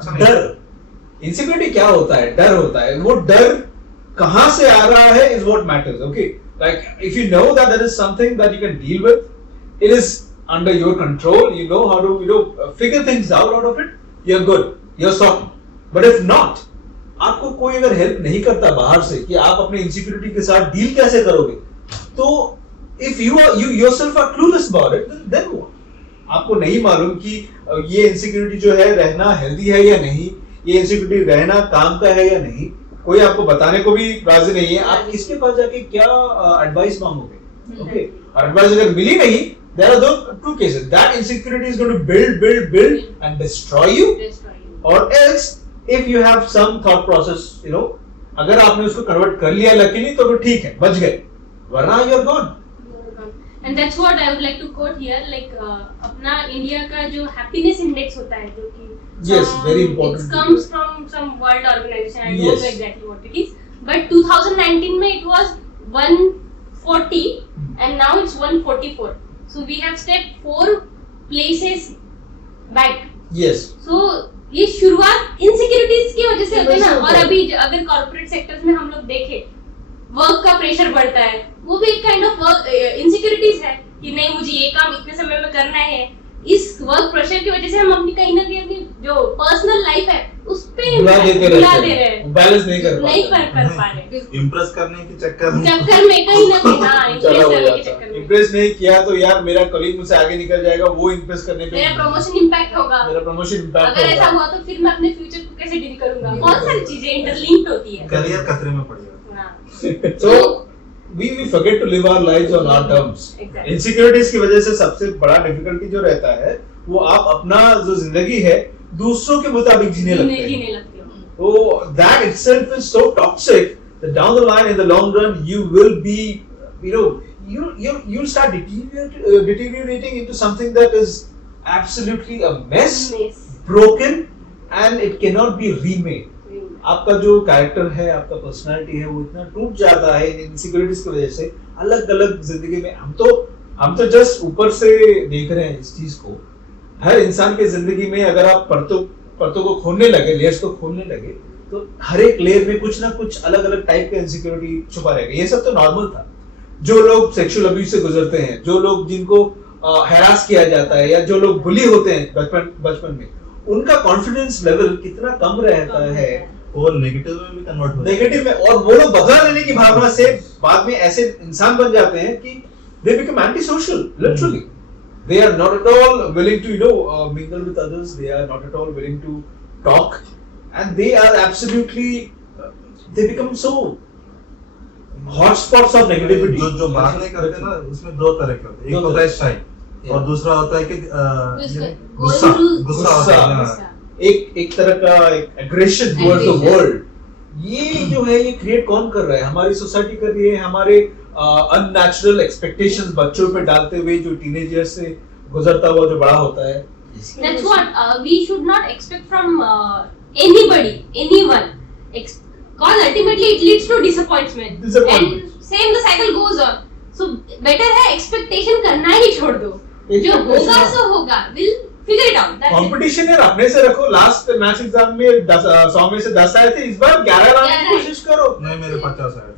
अच्छा नहीं। डर इनसिक्योरिटी क्या होता है? डर होता है। वो डर कहां से आ रहा है is what matters. Okay, like if you know that there is something that you can deal with, it is under your control, you know how to figure things out of it, you're good, you're sorted. But if not, आपको कोई अगर help नहीं करता बाहर से कि आप अपने इनसिक्योरिटी के साथ डील कैसे करोगे, तो if you yourself are clueless about it, then what? आपको नहीं मालूम कि ये इनसिक्योरिटी जो है रहना हेल्दी है या नहीं, ये इनसिक्योरिटी रहना काम का है या नहीं, कोई आपको बताने को भी राजी नहीं है, आप किसके पास जाके क्या एडवाइस मांगोगे? ओके, और एडवाइस अगर मिली नहीं, there are two cases. That insecurity is going to build and destroy you. Or else, if you have some thought process, you know, अगर आपने उसको कन्वर्ट कर लिया लकीली तो ठीक है, बच गए, वरना you're gone. And that's what I would like to quote here, like अपना इंडिया का जो happiness index होता है, जो कि yes, very important. It comes from some world organization. I don't know exactly what it is, but 2019 में it was 140 and now it's 144. So we have stepped 4 places back. Yes. So ये शुरुआत insecurities की वजह से होती है ना. और अभी अगर कॉर्पोरेट सेक्टर्स में हम लोग देखें, वर्क का प्रेशर बढ़ता है, वो भी एक काइंड ऑफ वर्क इनसिक्योरिटीज है कि नहीं मुझे ये काम इतने समय में करना है. इस वर्क प्रेशर की वजह से हम अपनी कहीं ना कहीं अपनी जो पर्सनल लाइफ है उस पे बुला दे रहे हैं, बैलेंस नहीं कर पा रहे. इम्प्रेस करने के चक्कर में कहीं ना कहीं इम्प्रेस नहीं किया तो यार मेरा कलीग मुझसे आगे निकल जाएगा, वो इम्प्रेस करने पे मेरा प्रमोशन इम्पैक्ट होगा. अगर ऐसा हुआ तो फिर मैं अपने फ्यूचर को कैसे डील करूंगा? बहुत सारी चीजें इंटरलिंक्ड होती है, करियर खतरे में पड़ जाएगा. So we forget to live our lives on our terms. Insecurities की वजह से सबसे बड़ा डिफिकल्टी जो रहता है वो आप अपना जो जिंदगी है दूसरों के मुताबिक जीने लगते हैं. So that itself is so toxic that down the line, in the long run, you will be, you know, you'll start deteriorating into something that is absolutely a mess, broken, and it cannot be remade. आपका जो character है, आपका personality है, वो इतना टूट जाता है इन इनसिक्योरिटीज की वजह से. अलग अलग जिंदगी में हम तो जस्ट ऊपर से देख रहे हैं इस चीज को. हर इंसान के जिंदगी में अगर आप परतों को खोलने लगे, लेयर्स को खोलने लगे, तो हर एक लेयर में कुछ ना कुछ अलग अलग टाइप का इनसिक्योरिटी छुपा रहेगा. ये सब तो नॉर्मल था. जो लोग सेक्सुअल अब्यूज से गुजरते हैं, जो लोग जिनको हैरास किया जाता है, या जो लोग बुली होते हैं बचपन में, उनका कॉन्फिडेंस लेवल कितना कम रहता है. और नेगेटिव में भी कन्वर्ट हो नेगेटिव में, और वो लोग बदला लेने की भावना से बाद में ऐसे इंसान बन जाते हैं कि they become antisocial, literally. They are not at all willing to mingle with others. They are not at all willing to talk, and they are absolutely they become so hotspots of negativity. जो बात नहीं करते ना, उसमें दो तरह के होते हैं. एक होता है शाय और दूसरा होता है कि गुस्सा होता है. एक तरह का एग्रेशन टुवर्ड्स द वर्ल्ड. ये जो है ये क्रिएट कौन कर रहा है? हमारी सोसाइटी कर रही है. हमारे अननेचुरल एक्सपेक्टेशंस बच्चों पे डालते हुए, जो टीनेजर से गुजरता हुआ जो बड़ा होता है. That's what we should not expect from anybody, anyone. Because ultimately it leads to disappointment. And same the cycle goes on. So better है expectation करना ही छोड़ दो. जो होगा सो होगा. We'll figure it out. Competition यार अपने से रखो. लास्ट मैथ्स एग्जाम में 100 में से 10 आए थे, इस बार 11 लाने की कोशिश करो. नहीं, मेरे 50 आए.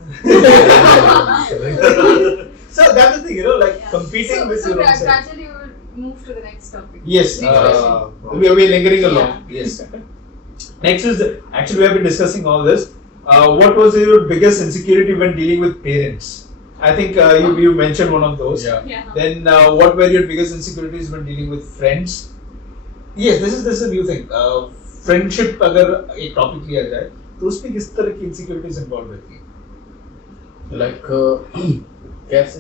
So that's the thing, like competing with your own self. Gradually we will move to the next topic. Yes, we are lingering along. Yes. Next is actually we have been discussing all this. What was your biggest insecurity when dealing with parents? I think you mentioned one of those. Yeah. Then what were your biggest insecurities when dealing with friends? Yes, this is a new thing. Friendship अगर एक topic लिया जाए तो उसमें किस तरह की insecurities involved रहती है? Like कैसे?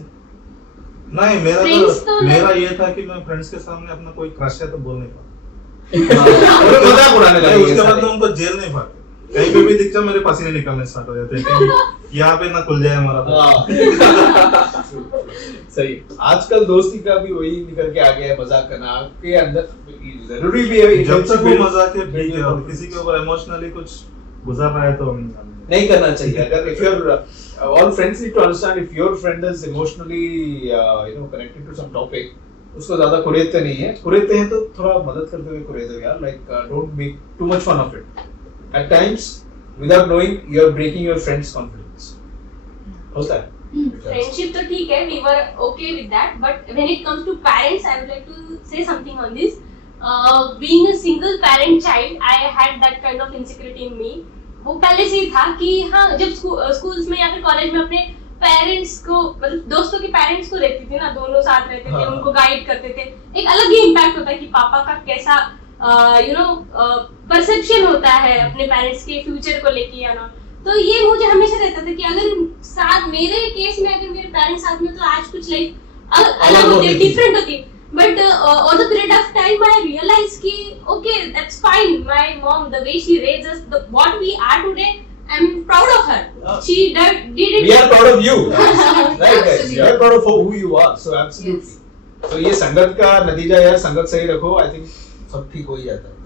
नहीं, मेरा ये था कि मैं फ्रेंड्स के सामने अपना कोई क्रश है तो बोल नहीं पाता. मजाक उड़ाने लगे. उसके बाद उनको जेल नहीं पाते. कहीं पे भी दिख जाए मेरे पसीने निकलने स्टार्ट हो जाते हैं कि यहाँ पे ना खुल जाए हमारा. सही. आजकल दोस्ती का भी वही निकल के आ गया है, मजाक करना. आपके अंदर जरूरी भी है जब तक वो मजाक है, ठीक है. और किसी के ऊपर इमोशनली कुछ गुजर रहा है तो नहीं करना चाहिए. अगर if you're all friends need to understand, if your friend is emotionally connected to some topic, उसको ज्यादा कुरेदते नहीं है, कुरेदते हैं तो थोड़ा मदद करते हुए कुरेद दो यार, like don't make too much fun of it. At times without knowing you are breaking your friends confidence, होता है। फ्रेंडशिप तो ठीक है, we were okay with that, but when it comes to parents I would like to say something on this. Being a single parent child I had that kind of insecurity in me. वो पहले से ही था कि हाँ, जब schools में या फिर कॉलेज में अपने पेरेंट्स को, मतलब दोस्तों के पेरेंट्स को देखती थी ना, दोनों साथ रहते थे, उनको गाइड करते थे, एक अलग ही इम्पैक्ट होता है कि पापा का कैसा परसेप्शन होता है अपने पेरेंट्स के फ्यूचर को लेके या ना। तो ये मुझे हमेशा रहता था कि अगर साथ, मेरे केस में अगर मेरे पेरेंट्स साथ में, तो आज कुछ लाइफ अलग होती, डिफरेंट होती। But over the period of time, I realized कि okay, that's fine. My mom, the way she raised us, what we are today, I'm proud of her. She did it. We are proud of you. Right, guys? Absolutely. We are proud of who you are. So absolutely. So ये संगत का नतीजा यार, संगत सही रखो, I think सब ठीक हो ही जाता है।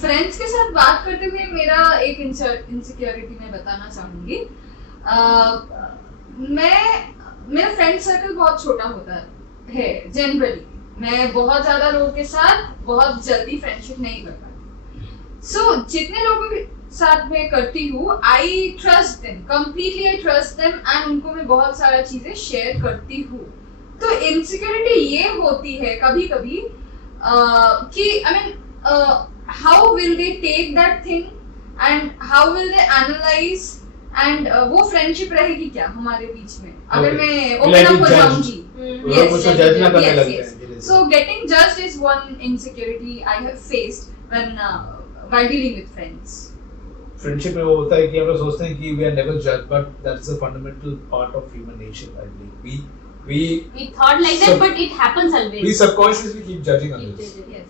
फ्रेंड्स के साथ बात करते हुए मेरा एक इनसिक्योरिटी मैं बताना चाहूंगी। मेरा फ्रेंड सर्कल बहुत छोटा होता है जनरली। मैं बहुत ज्यादा लोगों के साथ बहुत जल्दी फ्रेंडशिप नहीं कर पाती। सो जितने लोगों के साथ मैं करती हूँ, I trust them completely, I trust them and उनको मैं बहुत सारा चीजें शेयर करती हूँ। तो इनसिक्योरिटी ये होती है कभी कभी कि I mean how will they take that thing and how will they analyse, and वो फ्रेंडशिप रहेगी क्या हमारे बीच में अगर मैं ओपन अप हो जाऊंगी। So getting judged is one insecurity I have faced when while dealing with friends. Friendship में वो होता है कि हम लोग सोचते हैं कि we are never judged, but that's a fundamental part of human nature, I believe. We thought like that, but it happens always. We subconsciously keep judging others. Yes.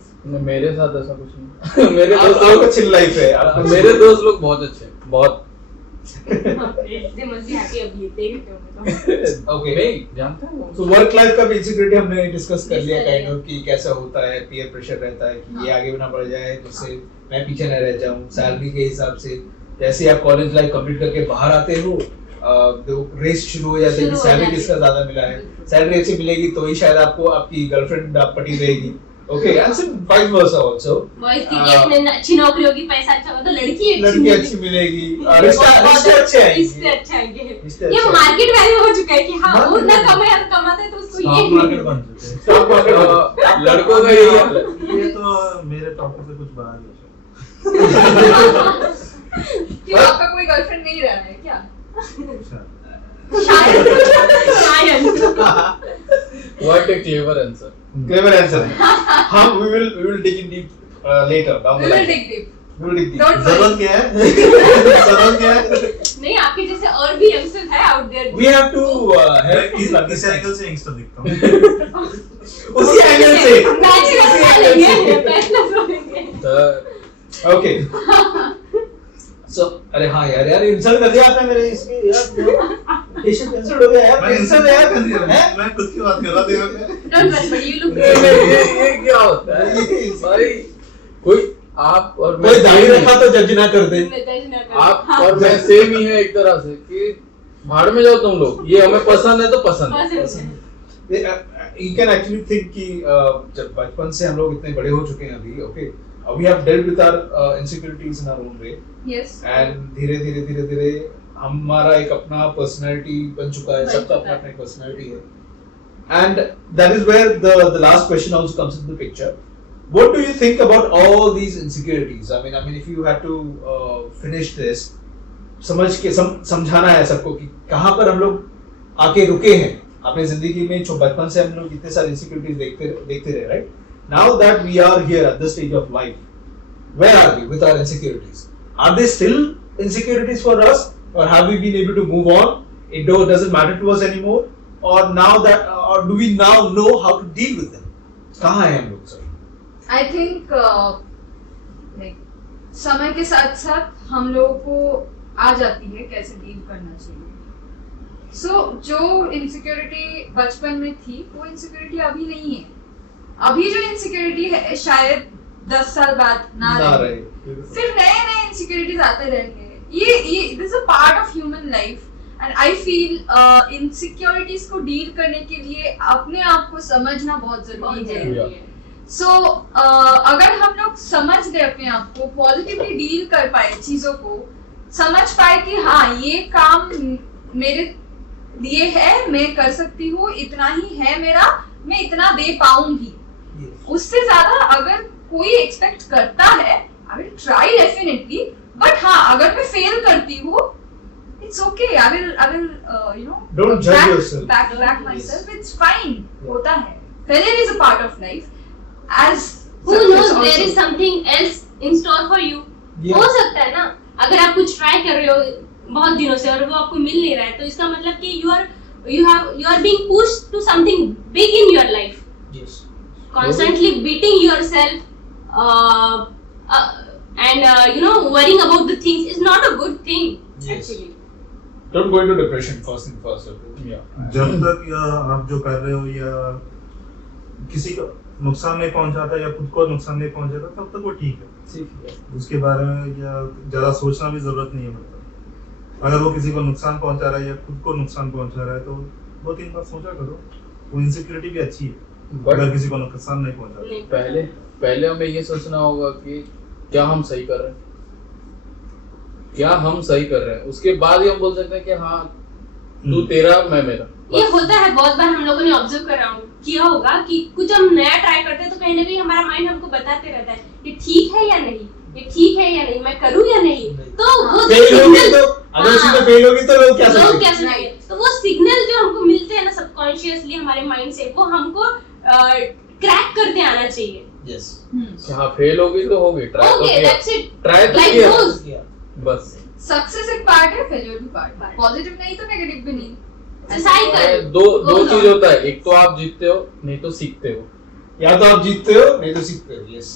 मेरे साथ ऐसा कुछ नहीं। मेरे दोस्त आपका लोग chill life है, आपका मेरे दोस्त लोग बहुत अच्छे हैं, बहुत। They must be happy अब ये देख रहे हो। Okay. नहीं जानते हैं So work life का भी insecurity हमने डिस्कस कर लिया काइंड ऑफ कि कैसा होता है, पीयर प्रेशर रहता है कि ये आगे भी ना बढ़ जाए, जिससे मैं पीछे न रह जाऊं, सैलरी के हिसाब से। जैसे आप कॉलेज लाइफ कंप्लीट करके बाहर आते हो, तो रेस शुरू हो जाती है कि सैलरी किसका ज्यादा मिला है, सैलरी अच्छी मिलेगी तो ही शायद आपको आपकी गर्लफ्रेंड आप पटी रहेगी। Okay, and same vice versa also. Boys की केस में अच्छी नौकरी होगी, पैसा अच्छा होगा, तो लड़की अच्छी मिलेगी, रिश्ते अच्छे आएंगे। ये मार्केट वैल्यू हो चुका है कि हाँ, वो इतना कमाता है तो उसको ये मार्केट बन चुके हैं। लड़कों का यही हाल है। ये तो मेरे टॉपिक से कुछ बाहर ही है। क्यों, आपका कोई गर्लफ्रेंड नहीं रहा है क्या? शायद। What a clever answer. Clever answer. हम we will dig in deep later down We the will line. dig deep. We will dig deep. Don't worry. जरूरत क्या है? जरूरत क्या है? नहीं, आपके जैसे और भी यंगस्टर्स है out there. We have to help इस people इस एंगल से यंगस्टर दिखता हूँ। उसी एंगल से। Okay. So अरे हाँ यार इंसल्ट कर दिया आपने मेरे इसके यार, पेशेंट इंसल्ट हो गया यार, मैं इंसल्ट इंसल्ट यार, हैं? मैं खुद की बात कर रहा था मैं। Don't worry, but you look ये क्या होता है भाई? कोई आप और मैं कोई दाढ़ी same ही- रखा तो जज ना कर दे। आप और मैं सेम ही है एक तरह से कि भाड़ में जाओ तुम लोग, ये हमें पसंद है तो पसंद है। You can actually think कि जब बचपन से हम लोग इतने बड़े हो चुके हैं अभी, okay, we have dealt with our insecurities in our own way, Yes. and धीरे हमारा एक अपना पर्सनालिटी बन चुका है, सबका अपना अपना पर्सनालिटी है, and that is where the last question also comes into the picture. What do you think about all these insecurities? I mean, if you had to finish this, समझाना है सबको कि कहाँ पर हम लोग आके रुके हैं अपने जिंदगी में, जो बचपन से हम लोग इतने सारे insecurities देखते रहे, right? Now that we are here at this stage of life, where are we with our insecurities? Are they still insecurities for us, or have we been able to move on? It doesn't matter to us anymore, or do we now know how to deal with them? कहाँ हैं हम लोग sir? I think like समय के साथ साथ हम लोगों को आ जाती है कैसे डील करना चाहिए। So जो इनसिक्योरिटी बचपन में थी वो इनसिक्योरिटी अभी नहीं है। अभी जो इनसिक्योरिटी है शायद 10 साल बाद ना रहे। फिर नए इनसिक्योरिटीज आते रहेंगे। ये this is a part of human life and I feel insecurities को डील करने के लिए अपने आप को समझना बहुत जरूरी है. सो अगर हम लोग समझ गए अपने आप को, पॉजिटिवली डील कर पाए चीजों को, समझ पाए कि हाँ ये काम मेरे लिए है, मैं कर सकती हूँ, इतना ही है मेरा, मैं इतना दे पाऊंगी. उससे ज्यादा अगर कोई एक्सपेक्ट करता है, I will try definitely, but हाँ अगर मैं फेल करती हूँ, it's okay, I will you know, Don't judge yourself. back myself. It's fine. होता है. Failure is a part of life. As Who success knows, also. there is something else in store for you. Yeah. हो सकता है ना, अगर आप कुछ try कर रहे हो बहुत दिनों से और वो आपको मिल नहीं रहा है, तो इसका मतलब कि you are being pushed to something big in your life. Yes. Constantly beating yourself and you know, worrying about the things is not a good thing. Yes. Actually. Don't go into depression first thing first. Yeah. जब तक आप जो कर रहे हो या किसी को नुकसान नहीं पहुंचाता या खुद को नुकसान नहीं पहुंचाता, तब तक वो ठीक है. उसके बारे में या ज्यादा सोचना भी जरूरत नहीं है. मतलब अगर वो किसी को नुकसान पहुंचा रहा है या खुद को नुकसान पहुंचा रहा है, तो 2-3 बार सोचा करो. वो इनसिक्योरिटी भी अच्छी है अगर किसी को नुकसान नहीं पहुंचाता. पहले हमें ये सोचना होगा कि क्या हम सही कर रहे हैं, क्या हम सही कर रहे हैं. उसके बाद ही हम बोल सकते हैं कि हाँ तू तेरा मैं मेरा. ये होता है बहुत बार, हम लोगों ने ऑब्जर्व किया होगा कि कुछ हम नया ट्राई करते हैं तो कहीं ना कहीं हमारा माइंड हमको बताते रहता है ये ठीक है या नहीं, ये ठीक है या नहीं, मैं करूँ या नहीं. तो वो फेल होगी सिग्नल, तो अगर उसमें फेल होगी तो लोग क्या लोग सोचेंगे? क्या सोचेंगे, तो वो सिग्नल जो हमको मिलते हैं ना सबकॉन्शियसली हमारे माइंड से, वो हमको क्रैक करते आना चाहिए. Yes. हाँ फेल होगी तो होगी, ट्राई तो ओके, किया, दैट्स इट. ट्राई तो Like किया those. बस. सक्सेस एक पार्ट है, फेलियर भी पार्ट. पॉजिटिव नहीं तो नेगेटिव भी नहीं. साइकिल. दो चीज होता है, एक तो आप जीतते हो नहीं तो सीखते हो. या तो आप जीतते हो नहीं तो सीखते हो. यस.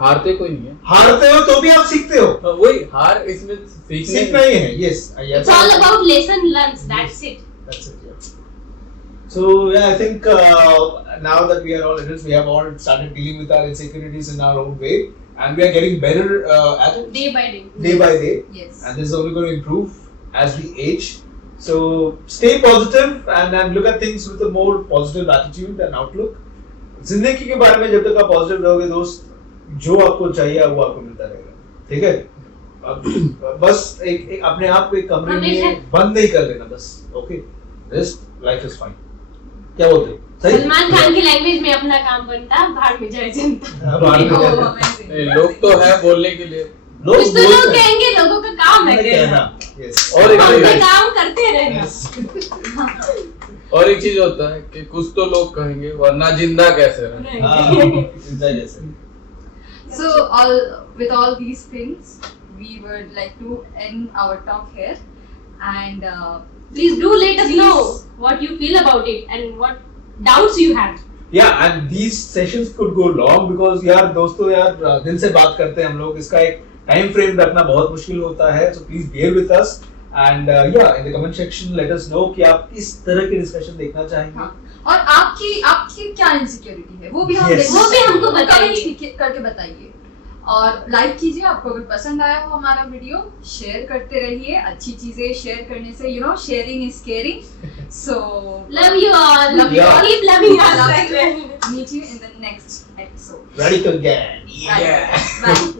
हारते कोई नहीं है. हारते हो तो भी आप सीखते हो. वही हार इसमें सीखना ही है. Yes. It's all about lesson learned. That's it. That's it. Yeah. So yeah, I think now that we are all adults, we have all started dealing with our insecurities in our own way, and we are getting better at it Day by day. day by day. Yes. And this is only going to improve as we age. So stay positive and look at things with a more positive attitude and outlook. जिंदगी के बारे में जब तक आप positive रहोगे दोस्त, जो आपको चाहिए वो आपको मिलता रहेगा. ठीक है. अब बस एक अपने आप को एक कमरे में बंद नहीं कर लेना बस. Okay. Rest, life is fine. क्या बोलते हो? सही. सलमान खान की लैंग्वेज में अपना काम बनता, भाड़ में जाए जनता. बाहर में Oh, जाना. amazing. लोग तो है बोलने के लिए. लोग कुछ तो लोग बोलते हैं. कहेंगे, लोगों का काम है कहना. कहना. Yes. और एक हम चीज- अपना काम करते रहना. Yes. और एक चीज होता है कि कुछ तो लोग कहेंगे वरना जिंदा कैसे रहे. हाँ, जिंदा कैसे. So with all these things, we would like to end our talk here, and Please do let us know what you feel about it and what doubts you have. Yeah, and these sessions could go long because यार दोस्तों यार दिल से बात करते हैं हम लोग. इसका एक टाइम फ्रेम रखना बहुत मुश्किल होता है. So please bear with us and yeah, in the comment section let us know कि आप किस तरह के डिस्कशन देखना चाहेंगे. हाँ. और आपकी क्या इनसिक्योरिटी है वो भी हम Yes. देखना वो भी चाहेंगे. हमको बताइए. कमेंट करके बताइए और लाइक कीजिए. आपको अगर पसंद आया हो हमारा वीडियो, शेयर करते रहिए. अच्छी चीजें शेयर करने से sharing is caring. So Love you all. Love you all. Keep loving us. Love like you. that. meet you in the next episode. Radical gang. Bye.